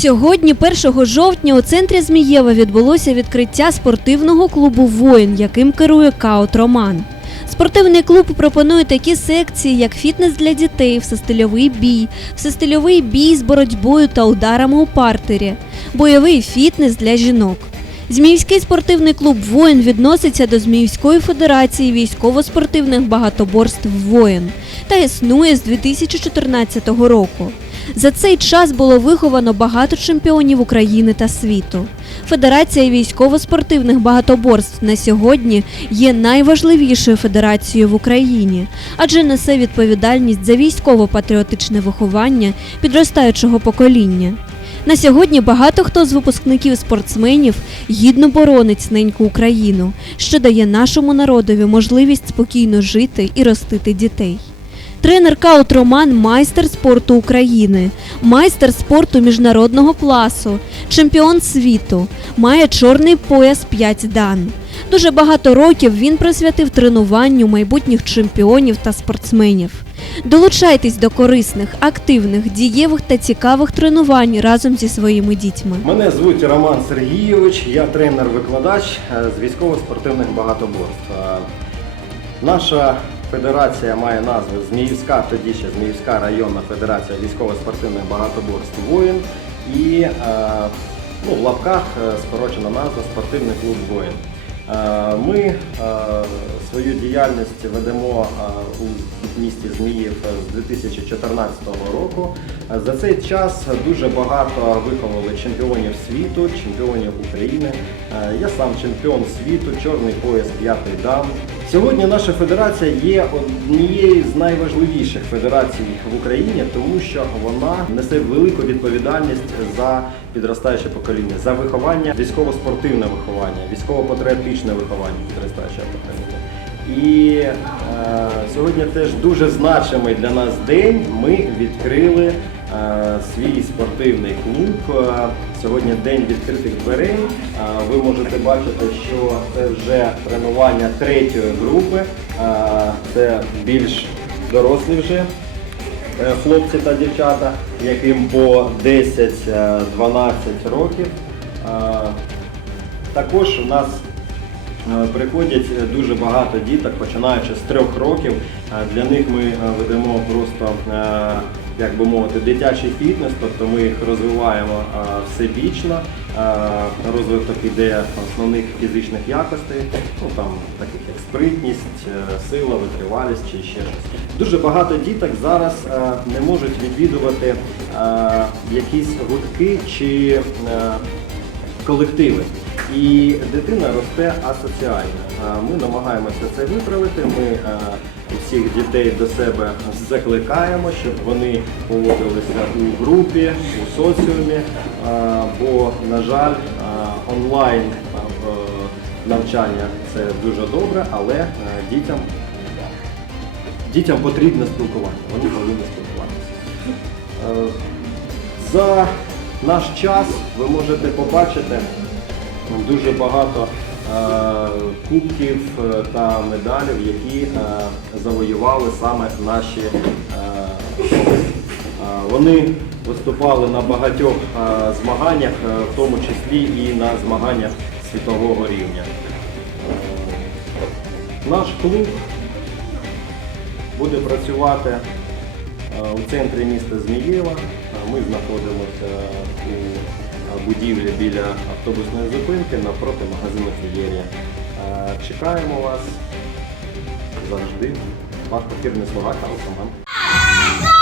Сьогодні, 1 жовтня, у центрі Змієва відбулося відкриття спортивного клубу Воїн, яким керує Каут Роман. Спортивний клуб пропонує такі секції, як фітнес для дітей, всестильовий бій, всестильовий бій з боротьбою та ударами у партері, бойовий фітнес для жінок. Зміївський спортивний клуб Воїн відноситься до Зміївської федерації військово-спортивних багатоборств Воїн та існує з 2014 року. За цей час було виховано багато чемпіонів України та світу. Федерація військово-спортивних багатоборств на сьогодні є найважливішою федерацією в Україні, адже несе відповідальність за військово-патріотичне виховання підростаючого покоління. На сьогодні багато хто з випускників спортсменів гідно боронить неньку Україну, що дає нашому народові можливість спокійно жити і ростити дітей. Тренер Каут Роман майстер спорту України, майстер спорту міжнародного класу, чемпіон світу, має чорний пояс 5 дан. Дуже багато років він присвятив тренуванню майбутніх чемпіонів та спортсменів. Долучайтесь до корисних, активних, дієвих та цікавих тренувань разом зі своїми дітьми. Мене звуть Роман Сергійович, я тренер-викладач е, з військово-спортивних багатоборств. Е, Наша федерація має назву Зміївська, тоді ще Зміївська районна федерація військово-спортивних багатоборств воїн і е, ну, в лапках е, скорочена назва Спортивний клуб воїн. Е, Ми свою діяльність ведемо е, місті Зміїв з 2014 року. За цей час дуже багато виховали чемпіонів світу, чемпіонів України. Е, Я сам чемпіон світу, чорний пояс п'ятий дан. Сьогодні наша федерація є однією з найважливіших федерацій в Україні, тому що вона несе велику відповідальність за підростаюче покоління, за виховання, військово-спортивне виховання, військово-патріотичне виховання підростаючого покоління. І е, сьогодні теж дуже значимий для нас день. Ми відкрили е, свій спортивний клуб. Е, Сьогодні день відкритих дверей. Е, ви можете бачити, що це вже тренування третьої групи. Е, це більш дорослі вже е, хлопці та дівчата, яким по 10-12 років. Е, Також у нас Приходять е, дуже багато діток, починаючи з трьох років. Е, Для них ми е, ведемо просто, е, як би мовити, дитячий фітнес, тобто ми їх розвиваємо е, всебічно. Е, Розвиток іде основних фізичних якостей, ну там таких як спритність, е, сила, витривалість чи ще щось. Дуже багато діток зараз е, не можуть відвідувати е, якісь гуртки чи е, колективи. І дитина росте асоціально. Ми намагаємося це виправити. Ми е, всіх дітей до себе закликаємо, щоб вони поводилися у групі, у соціумі. Бо, на жаль, онлайн навчання це дуже добре, але е, дітям, дітям потрібне спілкування. Вони повинні спілкуватися. Е, За наш час ви можете побачити дуже багато е, кубків е, та медалів, які е, завоювали саме наші Вони виступали на багатьох змаганнях, в тому числі і на змаганнях світового рівня. Наш клуб буде працювати у центрі міста Змієва. Ми знаходимося у будівлі біля автобусної зупинки навпроти магазину Фієрія. Е, Чекаємо вас завжди. Ваш покірний слуга Карлсон.